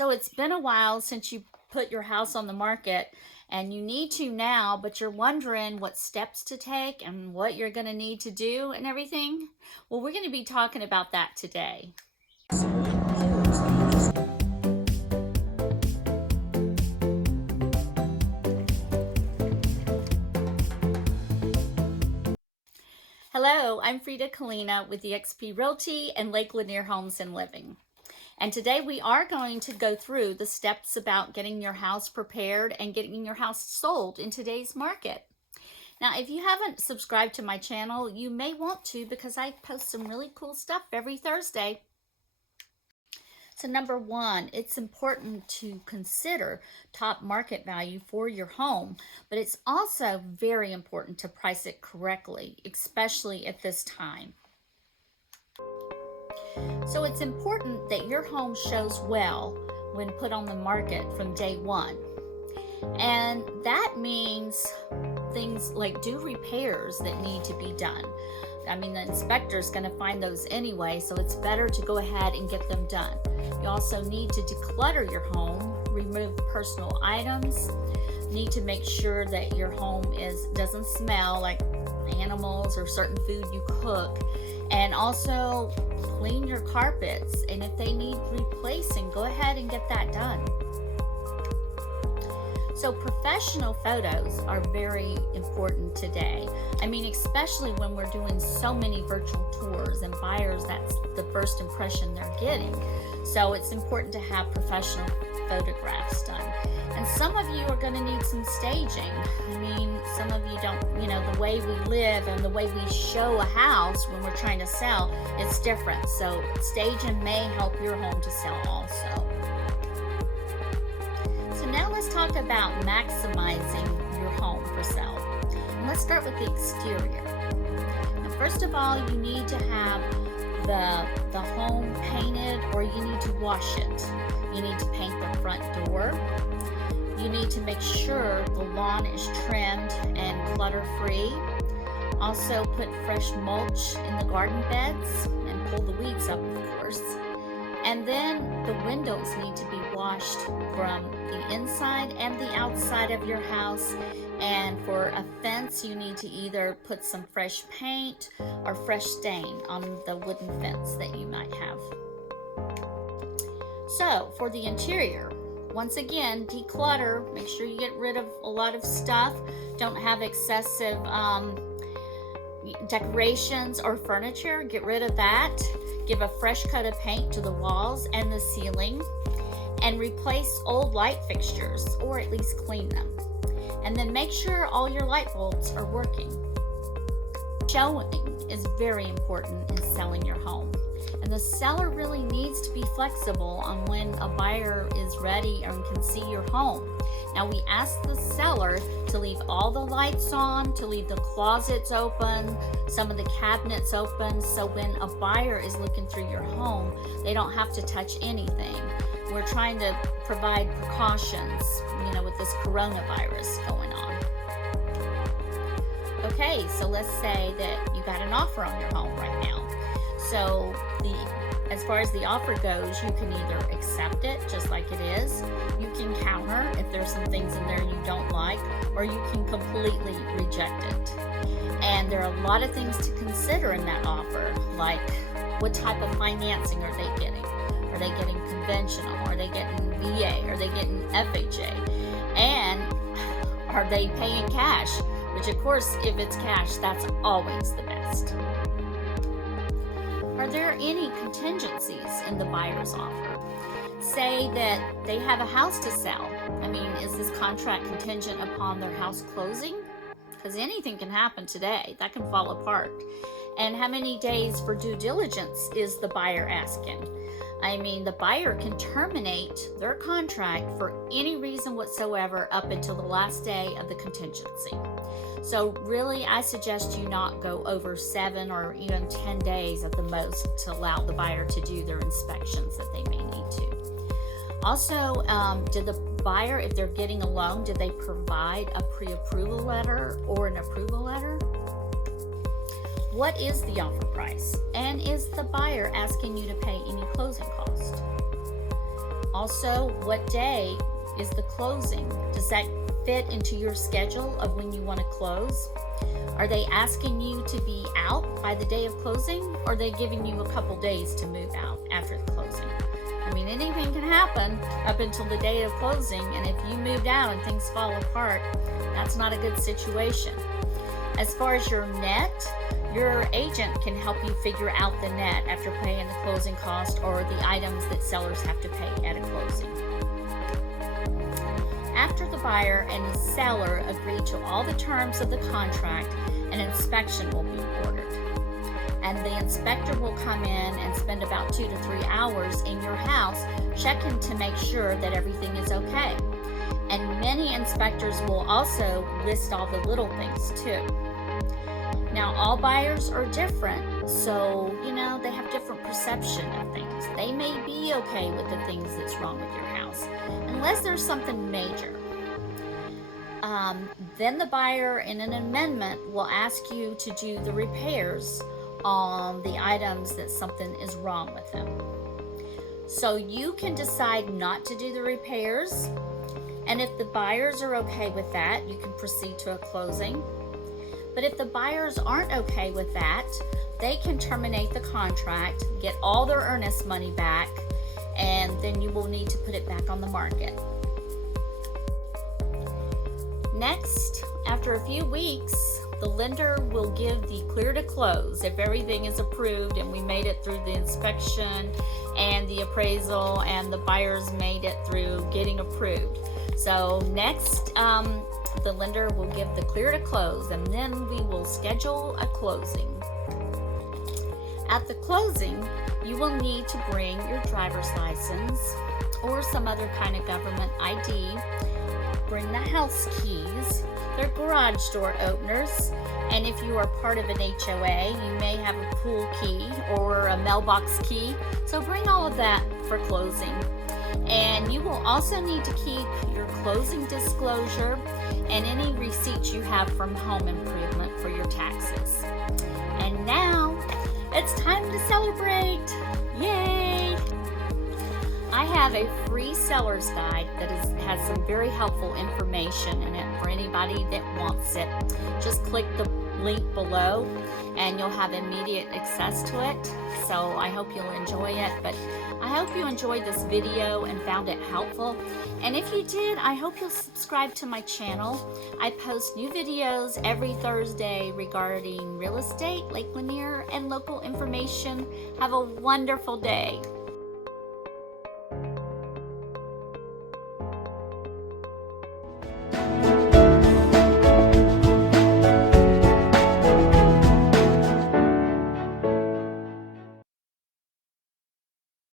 So it's been a while since you put your house on the market, and you need to now, but you're wondering what steps to take and what you're going to need to do and everything. Well, we're going to be talking about that today. Hello, I'm Frida Kalina with eXp Realty and Lake Lanier Homes and Living. And today we are going to go through the steps about getting your house prepared and getting your house sold in today's market. Now, if you haven't subscribed to my channel, you may want to, because I post some really cool stuff every Thursday. So number one, it's important to consider top market value for your home, but it's also very important to price it correctly, especially at this time. So it's important that your home shows well when put on the market from day one. And that means things like do repairs that need to be done. I mean, the inspector's going to find those anyway, so it's better to go ahead and get them done. You also need to declutter your home, remove personal items, need to make sure that your home doesn't smell like animals or certain food you cook, and also clean your carpets, and if they need replacing, go ahead and get that done. So professional photos are very important today. I mean, especially when we're doing so many virtual tours and buyers, that's the first impression they're getting. So it's important to have professional photographs done. And some of you are going to need some staging. I mean, some of you don't, the way we live and the way we show a house when we're trying to sell, it's different. So staging may help your home to sell also. So now let's talk about maximizing your home for sale. And let's start with the exterior. Now, first of all, you need to have the home painted, or you need to wash it. You need to paint the front door. You need to make sure the lawn is trimmed and clutter-free. Also put fresh mulch in the garden beds and pull the weeds up, of course. And then the windows need to be washed from the inside and the outside of your house. And for a fence, you need to either put some fresh paint or fresh stain on the wooden fence that you might have. So for the interior, once again, declutter. Make sure you get rid of a lot of stuff. Don't have excessive decorations or furniture. Get rid of that. Give a fresh coat of paint to the walls and the ceiling, and replace old light fixtures, or at least clean them. And then make sure all your light bulbs are working. Showing is very important in selling your home. And the seller really needs to be flexible on when a buyer is ready and can see your home. Now, we ask the seller to leave all the lights on, to leave the closets open, some of the cabinets open, so when a buyer is looking through your home, they don't have to touch anything. We're trying to provide precautions, with this coronavirus going on. Okay, so let's say that you got an offer on your home right now. So as far as the offer goes, you can either accept it just like it is, you can counter if there's some things in there you don't like, or you can completely reject it. And there are a lot of things to consider in that offer, like what type of financing are they getting? Are they getting conventional? Are they getting VA? Are they getting FHA? And are they paying cash? Which, of course, if it's cash, that's always the best. Are there any contingencies in the buyer's offer? Say that they have a house to sell. I mean, is this contract contingent upon their house closing? Because anything can happen today. That can fall apart. And how many days for due diligence is the buyer asking? I mean, the buyer can terminate their contract for any reason whatsoever up until the last day of the contingency. So really, I suggest you not go over 7 or even 10 days at the most to allow the buyer to do their inspections that they may need to. Also, did the buyer, if they're getting a loan, did they provide a pre-approval letter or an approval letter? What is the offer price? And is the buyer asking you to pay any closing cost? Also, what day is the closing? Does that fit into your schedule of when you want to close? Are they asking you to be out by the day of closing, or are they giving you a couple days to move out after the closing? I mean, anything can happen up until the day of closing, and if you moved out and things fall apart, that's not a good situation. As far as your net, your agent can help you figure out the net after paying the closing cost or the items that sellers have to pay at a closing. After the buyer and the seller agree to all the terms of the contract, an inspection will be ordered. And the inspector will come in and spend about 2 to 3 hours in your house checking to make sure that everything is okay. And many inspectors will also list all the little things too. Now, all buyers are different, so, they have different perception of things. They may be okay with the things that's wrong with your house, unless there's something major. Then the buyer in an amendment will ask you to do the repairs on the items that something is wrong with them. So you can decide not to do the repairs, and if the buyers are okay with that, you can proceed to a closing. But if the buyers aren't okay with that, they can terminate the contract, get all their earnest money back, and then you will need to put it back on the market. Next, after a few weeks, the lender will give the clear to close if everything is approved and we made it through the inspection and the appraisal and the buyers made it through getting approved. So next, the lender will give the clear to close, and then we will schedule a closing. At the closing, you will need to bring your driver's license or some other kind of government ID. Bring the house keys, their garage door openers, and if you are part of an HOA, you may have a pool key or a mailbox key. So bring all of that for closing. And you will also need to keep your closing disclosure and any receipts you have from home improvement for your taxes. And now it's time to celebrate! Yay! I have a free seller's guide that has some very helpful information in it for anybody that wants it. Just click the link below and you'll have immediate access to it. So I hope you'll enjoy it, but I hope you enjoyed this video and found it helpful. And if you did, I hope you'll subscribe to my channel. I post new videos every Thursday regarding real estate, Lake Lanier, and local information. Have a wonderful day.